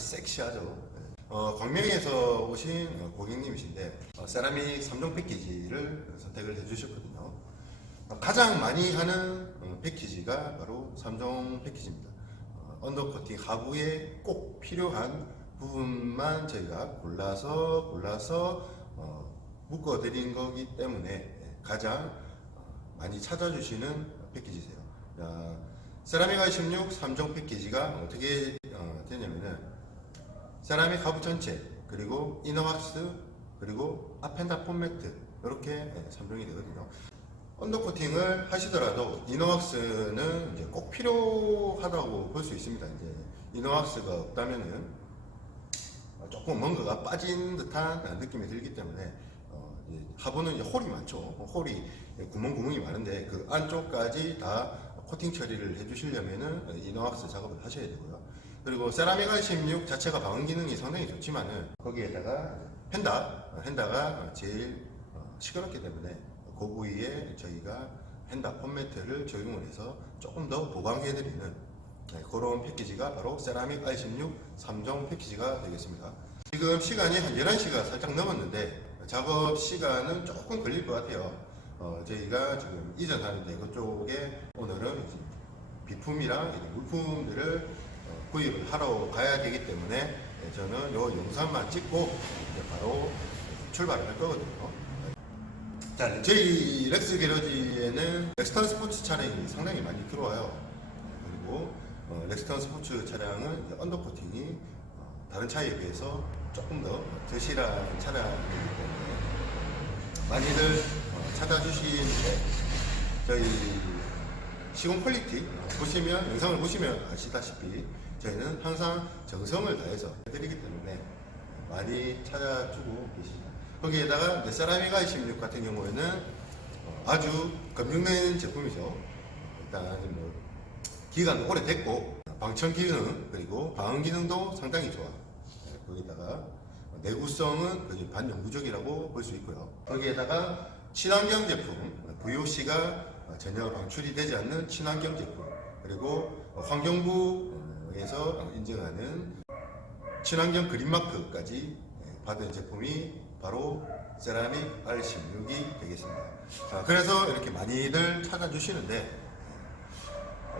섹시하죠. 어, 광명에서 오신 어, 고객님이신데 어, 세라믹 3종 패키지를 선택을 해주셨거든요. 어, 가장 많이 하는 어, 패키지가 바로 3종 패키지입니다. 어, 언더커팅 하부에 꼭 필요한 부분만 저희가 골라서 골라서 어, 묶어드린 거기 때문에 예, 가장 어, 많이 찾아주시는 패키지세요. 자, 세라믹 i16 3종 패키지가 어떻게 어, 되냐면은 세라믹 하부 전체 그리고 이너왁스 그리고 아펜다 폼매트 이렇게 예, 3종이 되거든요. 언더코팅을 하시더라도 이너왁스는 이제 꼭 필요하다고 볼 수 있습니다. 이제 이너왁스가 없다면은 어, 조금 뭔가가 빠진 듯한 느낌이 들기 때문에 어, 하부는 이제 홀이 많죠. 홀이 구멍 구멍이 많은데 그 안쪽까지 다 코팅 처리를 해주시려면은 이너왁스 작업을 하셔야 되고요. 그리고 세라믹 i16 자체가 방음 기능이 상당히 좋지만은 거기에다가 헨다, 어, 헨다가 제일 어, 시끄럽기 때문에 그 부위에 저희가 헨다 폼매트를 적용을 해서 조금 더 보강해드리는 네, 그런 패키지가 바로 세라믹 i16 3종 패키지가 되겠습니다. 지금 시간이 한 11시가 살짝 넘었는데 작업 시간은 조금 걸릴 것 같아요. 어, 저희가 지금 이전하는데 그쪽에 오늘은 비품이랑 물품들을 어, 구입을 하러 가야 되기 때문에 네, 저는 요 영상만 찍고 이제 바로 출발을 할 거거든요. 자, 저희 렉스 게러지에는 렉스턴 스포츠 차량이 상당히 많이 들어와요. 그리고 어, 렉스턴 스포츠 차량은 언더코팅이 어, 다른 차에 비해서 조금 더 드실한 차량이기 때문에 많이들 어, 찾아주시는데 저희 시공 퀄리티 어, 보시면 영상을 보시면 아시다시피 저희는 항상 정성을 다해서 해드리기 때문에 많이 찾아주고 계십니다. 거기에다가 이제 세라믹 i16 같은 경우에는 어, 아주 검증된 제품이죠. 일단 뭐 기간도 오래됐고 방청 기능 그리고 방음 기능도 상당히 좋아. 네, 거기다가 내구성은 거의 반영구적이라고 볼 수 있고요. 거기에다가 친환경 제품 VOC가 전혀 방출이 되지 않는 친환경 제품 그리고 환경부 에서 인정하는 친환경 그린마크까지 받은 제품이 바로 세라믹 R16이 되겠습니다. 자, 그래서 이렇게 많이들 찾아주시는데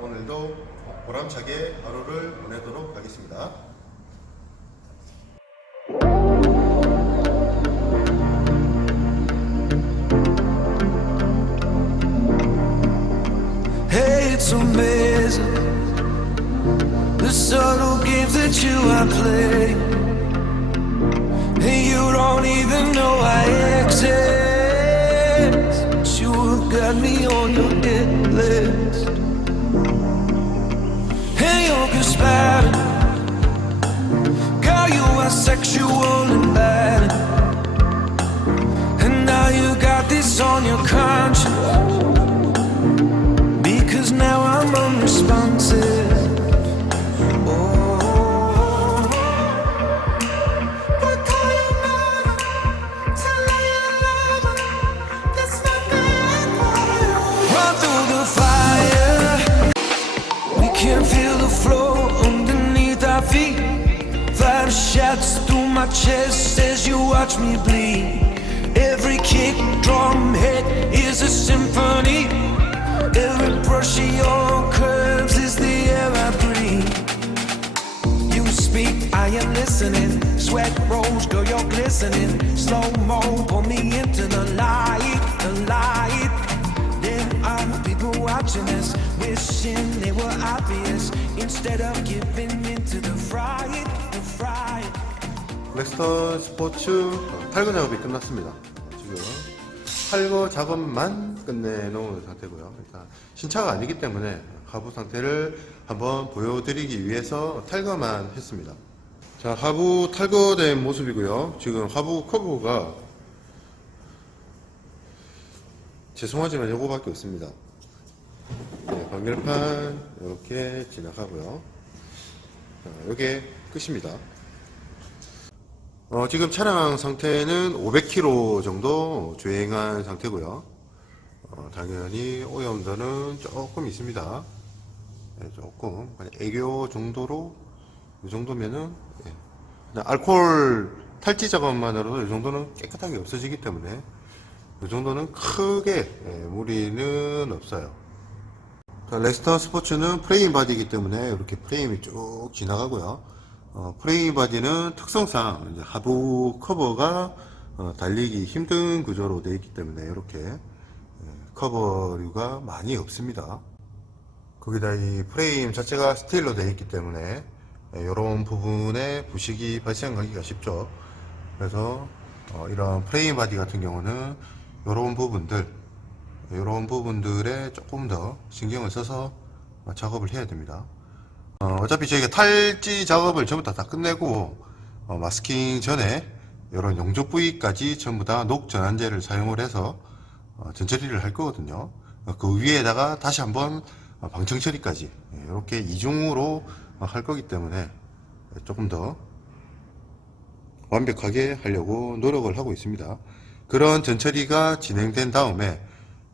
오늘도 보람차게 하루를 보내도록 하겠습니다. Hey, it's amazing the subtle games that you I play. And you don't even know I exist. You got me on your hit list. Hey, you're conspiring. Girl, you are sexual and bad. And now you got this on your conscience. Because now I'm unresponsive. Shouts through my chest as you watch me bleed. Every kick, drum hit is a symphony. Every brush of your curves is the air I breathe. You speak, I am listening. Sweat rolls, girl, you're glistening. Slow mo, pull me into the light, the light. There are people watching us, wishing they were obvious. Instead of giving into the fright, the fright. 렉스턴 스포츠 어, 탈거 작업이 끝났습니다. 지금 탈거 작업만 끝내놓은 상태고요. 일단 신차가 아니기 때문에 하부 상태를 한번 보여드리기 위해서 탈거만 했습니다. 자, 하부 탈거된 모습이고요. 지금 하부 커브가 죄송하지만 요거밖에 없습니다. 네, 방열판 이렇게 지나가고요. 자, 요게 끝입니다. 어, 지금 차량 상태는 500km 정도 주행한 상태고요. 어, 당연히 오염도는 조금 있습니다. 예, 조금 애교 정도로 이 정도면은 예, 알코올 탈지 작업만으로도 이 정도는 깨끗하게 없어지기 때문에 이 정도는 크게 예, 무리는 없어요. 자, 레스터 스포츠는 프레임 바디이기 때문에 이렇게 프레임이 쭉 지나가고요. 어, 프레임 바디는 특성상 이제 하부 커버가 어, 달리기 힘든 구조로 되어 있기 때문에 이렇게 예, 커버류가 많이 없습니다. 거기다 이 프레임 자체가 스틸로 되어 있기 때문에 이런 부분에 부식이 발생하기가 쉽죠. 그래서 어, 이런 프레임 바디 같은 경우는 이런 부분들, 이런 부분들에 조금 더 신경을 써서 어, 작업을 해야 됩니다. 어, 어차피 저희가 탈지 작업을 전부 다, 다 끝내고 어, 마스킹 전에 이런 용접 부위까지 전부 다 녹전환제를 사용을 해서 어, 전처리를 할 거거든요. 어, 그 위에다가 다시 한번 어, 방청 처리까지 이렇게 이중으로 어, 할 거기 때문에 조금 더 완벽하게 하려고 노력을 하고 있습니다. 그런 전처리가 진행된 다음에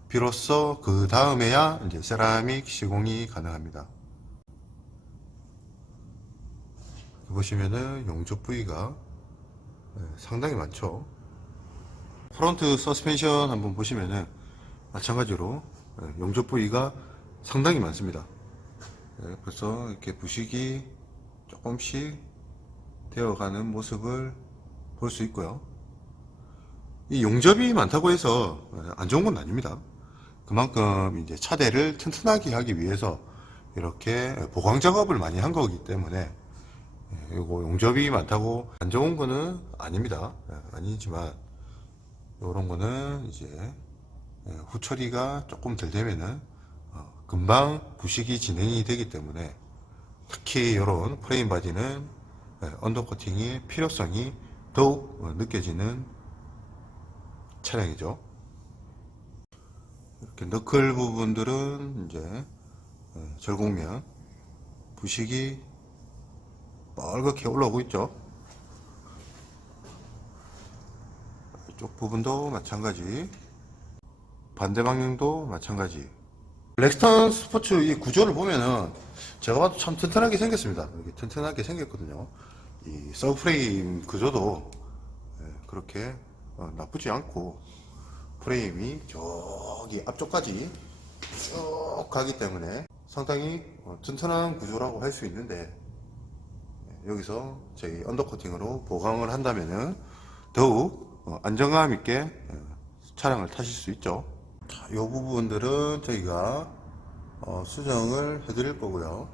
비로소 그 다음에야 이제 세라믹 시공이 가능합니다. 보시면은 용접 부위가 네, 상당히 많죠. 프론트 서스펜션 한번 보시면은 마찬가지로 네, 용접 부위가 상당히 많습니다. 네, 벌써 이렇게 부식이 조금씩 되어가는 모습을 볼 수 있고요. 이 용접이 많다고 해서 네, 안 좋은 건 아닙니다. 그만큼 이제 차대를 튼튼하게 하기 위해서 이렇게 보강 작업을 많이 한 거기 때문에 예, 요거 용접이 많다고 안 좋은 거는 아닙니다. 예, 아니지만 요런 거는 이제 예, 후처리가 조금 덜 되면은 어, 금방 부식이 진행이 되기 때문에 특히 이런 프레임 바디는 예, 언더코팅의 필요성이 더욱 어, 느껴지는 차량이죠. 이렇게 너클 부분들은 이제 예, 절곡면 부식이 빨갛게 올라오고 있죠. 이쪽 부분도 마찬가지. 반대 방향도 마찬가지. 렉스턴 스포츠 이 구조를 보면은 제가 봐도 참 튼튼하게 생겼습니다. 이렇게 튼튼하게 생겼거든요. 이 서브프레임 구조도 예, 그렇게 어, 나쁘지 않고 프레임이 저기 앞쪽까지 쭉 가기 때문에 상당히 어, 튼튼한 구조라고 할 수 있는데 여기서 저희 언더코팅으로 보강을 한다면은 더욱 어, 안정감 있게 어, 차량을 타실 수 있죠. 이 부분들은 저희가 어, 수정을 해드릴 거고요.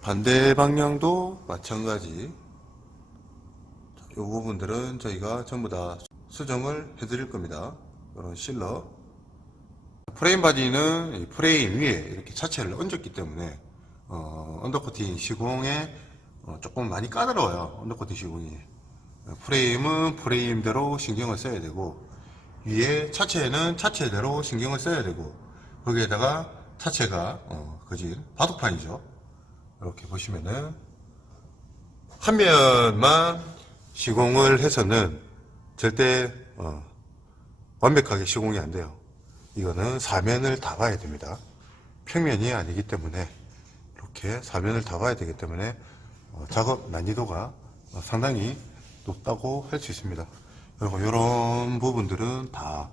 반대 방향도 마찬가지. 이 부분들은 저희가 전부 다 수정을 해드릴 겁니다. 이런 실러. 프레임 바디는 이 프레임 위에 이렇게 차체를 얹었기 때문에 어, 언더코팅 시공에 어, 조금 많이 까다로워요. 언더코팅 시공이. 어, 프레임은 프레임대로 신경을 써야 되고 위에 차체는 차체대로 신경을 써야 되고 거기에다가 차체가 어, 그지 바둑판이죠. 이렇게 보시면은 한 면만 시공을 해서는 절대 어, 완벽하게 시공이 안 돼요. 이거는 사면을 다 봐야 됩니다. 평면이 아니기 때문에 이렇게 사면을 다 봐야 되기 때문에 어, 작업 난이도가 어, 상당히 높다고 할 수 있습니다. 그리고 이런 부분들은 다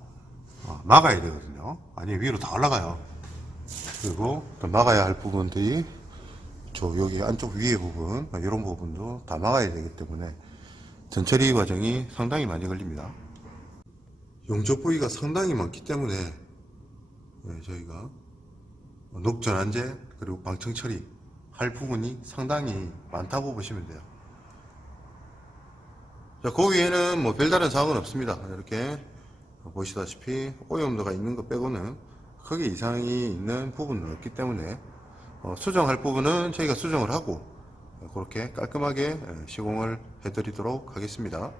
어, 막아야 되거든요. 아니 위로 다 올라가요. 그리고 또 막아야 할 부분들이 저 여기 안쪽 위에 부분 이런 부분도 다 막아야 되기 때문에 전처리 과정이 상당히 많이 걸립니다. 용접 부위가 상당히 많기 때문에 네, 저희가 녹전환제 그리고 방청 처리 할 부분이 상당히 많다고 보시면 돼요. 자, 그 위에는 뭐 별다른 사항은 없습니다. 이렇게 보시다시피 오염도가 있는 것 빼고는 크게 이상이 있는 부분은 없기 때문에 어, 수정할 부분은 저희가 수정을 하고 그렇게 깔끔하게 시공을 해드리도록 하겠습니다.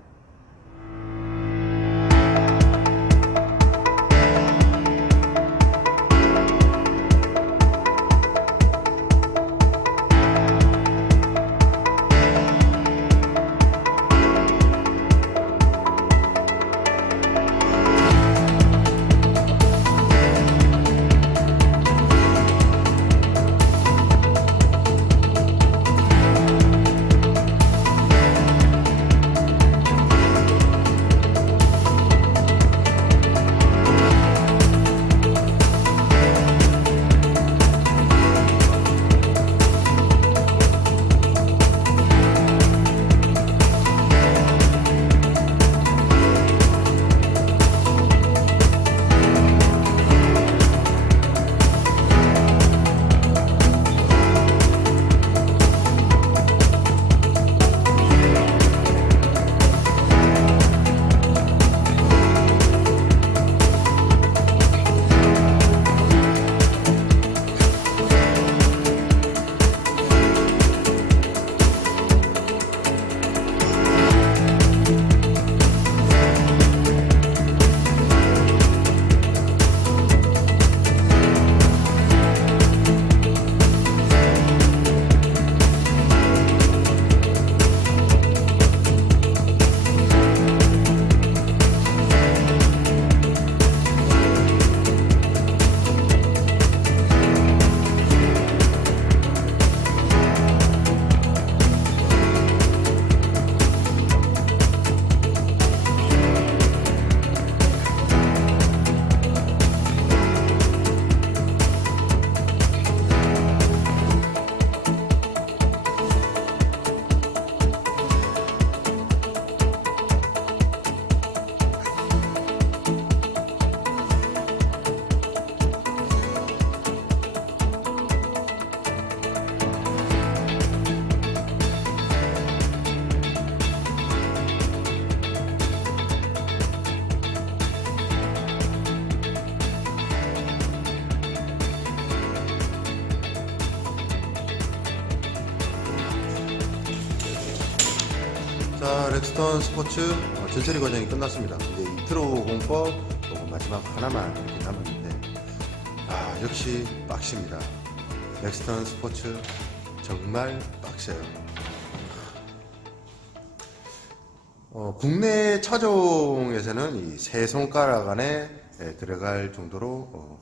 자, 렉스턴 스포츠 어, 전처리 과정이 끝났습니다. 이제 이 트로 공법 마지막 하나만 이렇게 남았는데 아 역시 빡십니다. 렉스턴 스포츠 정말 빡세요. 어, 국내 차종에서는 이 세 손가락 안에 예, 들어갈 정도로 어,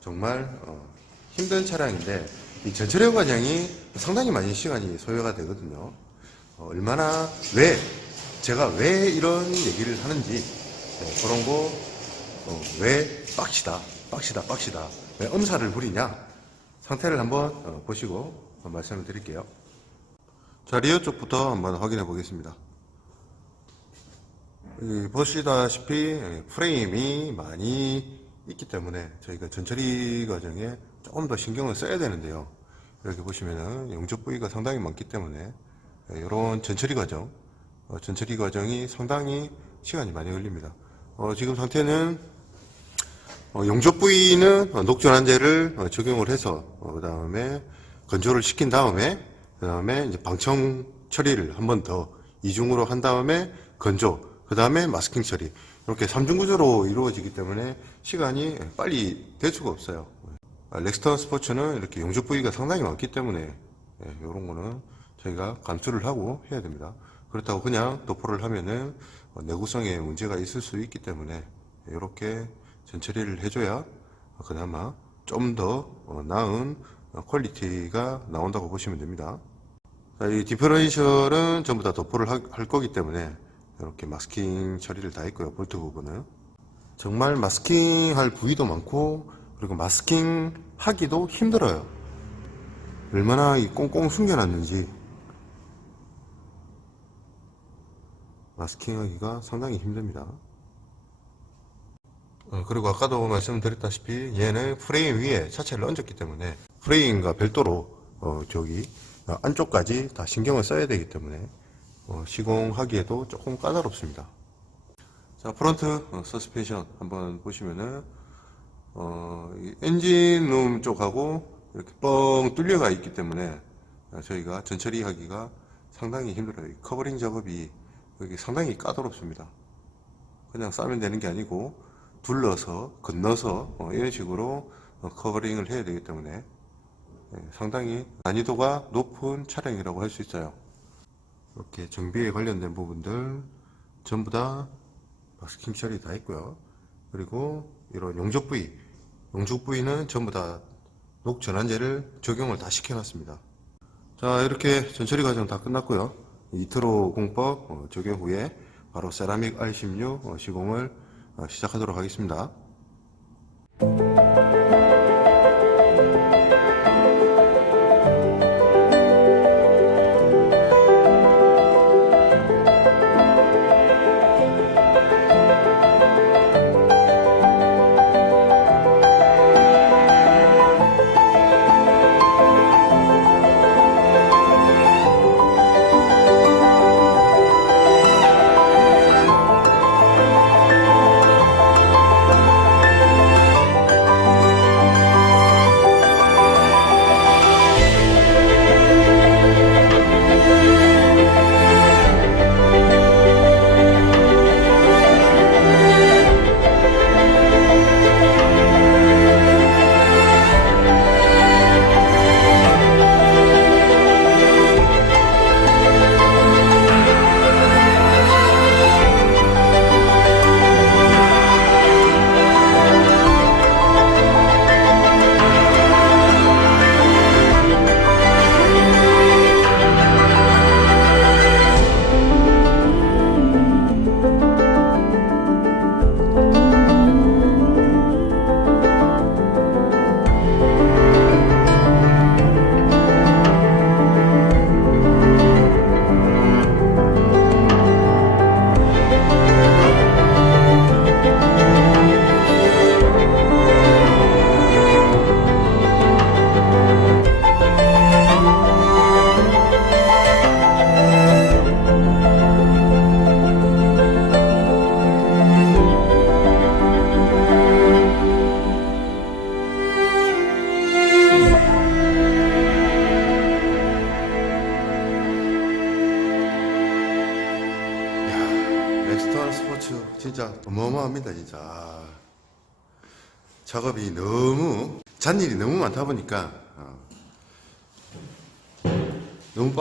정말 어, 힘든 차량인데 이 전처리 과정이 상당히 많이 시간이 소요가 되거든요. 어, 얼마나 왜 제가 왜 이런 얘기를 하는지 예, 그런 거 어, 왜 빡시다 빡시다 빡시다 왜 엄살을 부리냐 상태를 한번 어, 보시고 어, 말씀을 드릴게요. 자 리어 쪽부터 한번 확인해 보겠습니다. 이 보시다시피 예, 프레임이 많이 있기 때문에 저희가 전처리 과정에 조금 더 신경을 써야 되는데요. 이렇게 보시면은 용접 부위가 상당히 많기 때문에 이런 전처리 과정, 어, 전처리 과정이 상당히 시간이 많이 걸립니다. 어, 지금 상태는 어, 용접 부위는 어, 녹전환제를 어, 적용을 해서 그 다음에 건조를 시킨 다음에 그 다음에 방청 처리를 한 번 더 이중으로 한 다음에 건조 그 다음에 마스킹 처리 이렇게 삼중 구조로 이루어지기 때문에 시간이 빨리 될 수가 없어요. 아, 렉스턴 스포츠는 이렇게 용접 부위가 상당히 많기 때문에 이런 거는 저희가 감수를 하고 해야 됩니다. 그렇다고 그냥 도포를 하면은 어, 내구성에 문제가 있을 수 있기 때문에 이렇게 전처리를 해줘야 그나마 좀 더 나은 어, 퀄리티가 나온다고 보시면 됩니다. 자, 이 디퍼런셜은 전부 다 도포를 하- 할 거기 때문에 이렇게 마스킹 처리를 다 했고요. 볼트 부분은 정말 마스킹 할 부위도 많고 그리고 마스킹 하기도 힘들어요. 얼마나 이 꽁꽁 숨겨놨는지 마스킹 하기가 상당히 힘듭니다. 어, 그리고 아까도 말씀드렸다시피 얘는 프레임 위에 차체를 얹었기 때문에 프레임과 별도로 어, 저기 어, 안쪽까지 다 신경을 써야 되기 때문에 어, 시공하기에도 조금 까다롭습니다. 자 프론트 어, 서스펜션 한번 보시면은 어, 이 엔진룸 쪽하고 이렇게 뻥 뚫려가 있기 때문에 어, 저희가 전처리 하기가 상당히 힘들어요. 이 커버링 작업이 여기 상당히 까다롭습니다. 그냥 싸면 되는 게 아니고 둘러서 건너서 어, 이런 식으로 어, 커버링을 해야 되기 때문에 예, 상당히 난이도가 높은 차량이라고 할 수 있어요. 이렇게 정비에 관련된 부분들 전부 다 마스킹 처리 다 했고요. 그리고 이런 용접 부위, 용접 부위는 전부 다 녹 전환제를 적용을 다 시켜놨습니다. 자 이렇게 전처리 과정 다 끝났고요. 이트로 공법 어, 적용 후에 바로 세라믹 R16 어, 시공을 어, 시작하도록 하겠습니다.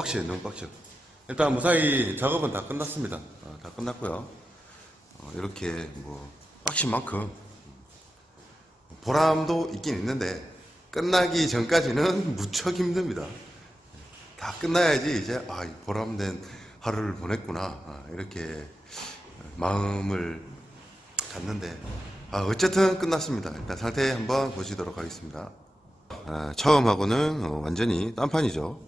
빡셔요 너무 빡셔 일단 무사히 작업은 다 끝났습니다 어, 다 끝났고요 어, 이렇게 뭐 빡신 만큼 보람도 있긴 있는데 끝나기 전까지는 무척 힘듭니다 다 끝나야지 이제 아이 보람된 하루를 보냈구나 아, 이렇게 마음을 갖는데 아, 어쨌든 끝났습니다. 일단 상태 한번 보시도록 하겠습니다. 아, 처음하고는 어, 완전히 딴판이죠.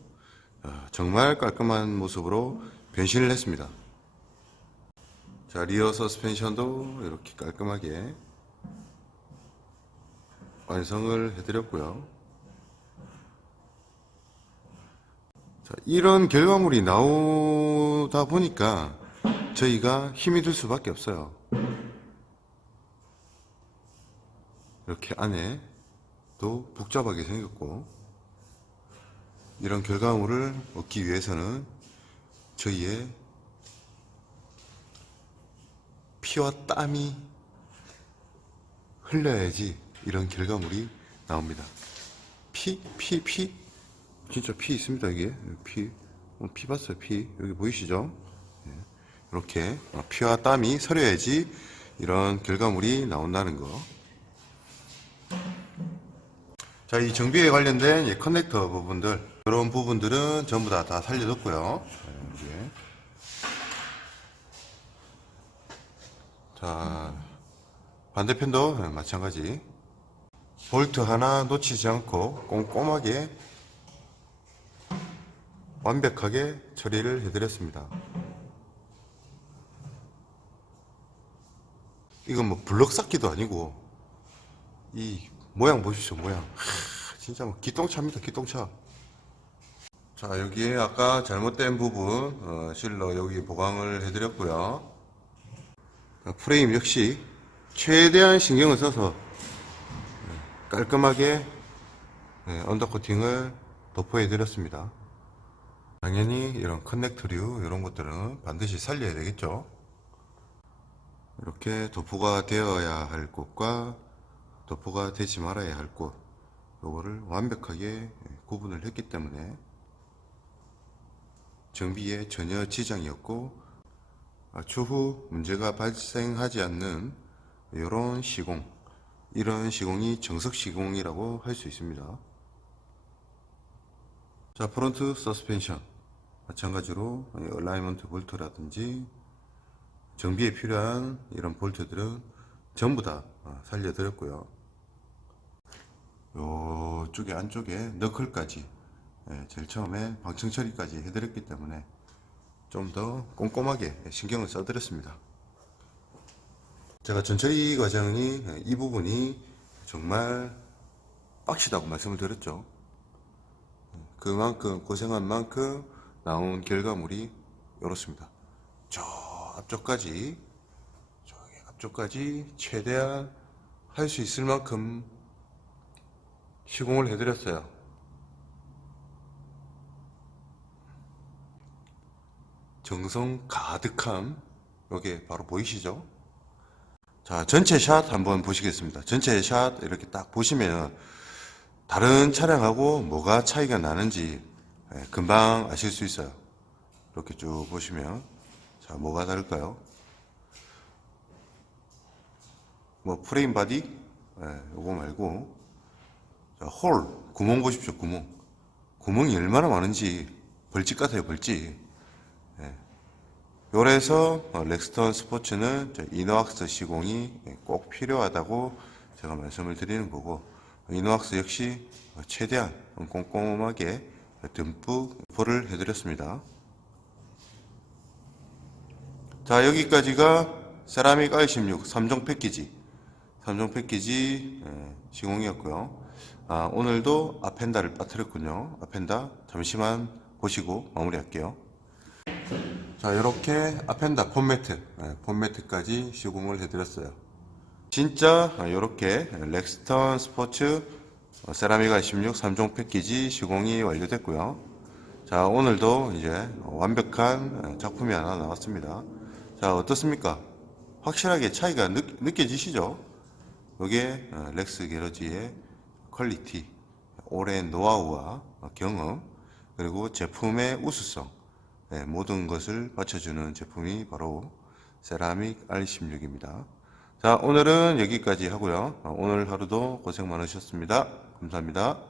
아, 정말 깔끔한 모습으로 변신을 했습니다. 자 리어 서스펜션도 이렇게 깔끔하게 완성을 해드렸고요. 자, 이런 결과물이 나오다 보니까 저희가 힘이 들 수밖에 없어요. 이렇게 안에 또 복잡하게 생겼고 이런 결과물을 얻기 위해서는 저희의 피와 땀이 흘려야지 이런 결과물이 나옵니다. 피, 피, 피. 진짜 피 있습니다, 이게. 피. 어, 피 봤어요, 피. 여기 보이시죠? 예. 이렇게 어, 피와 땀이 서려야지 이런 결과물이 나온다는 거. 자, 이 정비에 관련된 이 커넥터 부분들, 이런 부분들은 전부 다, 다 살려뒀고요. 네. 자, 반대편도 네, 마찬가지. 볼트 하나 놓치지 않고 꼼꼼하게 완벽하게 처리를 해드렸습니다. 이건 뭐 블럭 쌓기도 아니고 이 모양 보십시오 모양 하, 진짜 뭐 기똥차입니다 기똥차 자 여기에 아까 잘못된 부분 어, 실러 여기 보강을 해드렸고요. 자, 프레임 역시 최대한 신경을 써서 네, 깔끔하게 네, 언더코팅을 도포해 드렸습니다. 당연히 이런 커넥터류 이런 것들은 반드시 살려야 되겠죠? 이렇게 도포가 되어야 할 곳과 도포가 되지 말아야 할 곳, 요거를 완벽하게 구분을 했기 때문에 정비에 전혀 지장이 없고 아, 추후 문제가 발생하지 않는 이런 시공, 이런 시공이 정석 시공이라고 할 수 있습니다. 자, 프론트 서스펜션 마찬가지로 얼라이먼트 볼트라든지 정비에 필요한 이런 볼트들은 전부 다 어, 살려드렸고요. 요쪽에 안쪽에 너클까지 예, 제일 처음에 방청 처리까지 해드렸기 때문에 좀 더 꼼꼼하게 신경을 써드렸습니다. 제가 전처리 과정이 예, 이 부분이 정말 빡시다고 말씀을 드렸죠. 그만큼 고생한 만큼 나온 결과물이 이렇습니다. 저 앞쪽까지 저기 앞쪽까지 최대한 할 수 있을 만큼 시공을 해드렸어요. 정성 가득함 여기 바로 보이시죠? 자 전체 샷 한번 보시겠습니다. 전체 샷 이렇게 딱 보시면 다른 차량하고 뭐가 차이가 나는지 예, 금방 아실 수 있어요. 이렇게 쭉 보시면 자 뭐가 다를까요? 뭐 프레임 바디 예, 요거 말고 자, 홀 구멍 보십시오 구멍 구멍이 얼마나 많은지 벌집 같아요 벌집 예. 요래서 어, 렉스턴 스포츠는 저 이노왁스 시공이 예, 꼭 필요하다고 제가 말씀을 드리는 거고 이노왁스 역시 어, 최대한 꼼꼼하게 듬뿍 포를 해드렸습니다. 자 여기까지가 세라믹 R16 3종 패키지 3종 패키지 예, 시공이었고요 아, 오늘도 아펜다를 빠뜨렸군요 아펜다 잠시만 보시고 마무리할게요 자 이렇게 아펜다 폼매트. 예, 폼매트까지 시공을 해드렸어요. 진짜 이렇게 렉스턴 스포츠 어, 세라믹 R16 3종 패키지 시공이 완료됐고요. 자 오늘도 이제 완벽한 작품이 하나 나왔습니다. 자 어떻습니까? 확실하게 차이가 느, 느껴지시죠? 이게 어, 렉스 게러지의 퀄리티, 오랜 노하우와 어, 경험, 그리고 제품의 우수성, 예, 모든 것을 받쳐주는 제품이 바로 세라믹 R16입니다. 자, 오늘은 여기까지 하고요. 어, 오늘 하루도 고생 많으셨습니다. 감사합니다.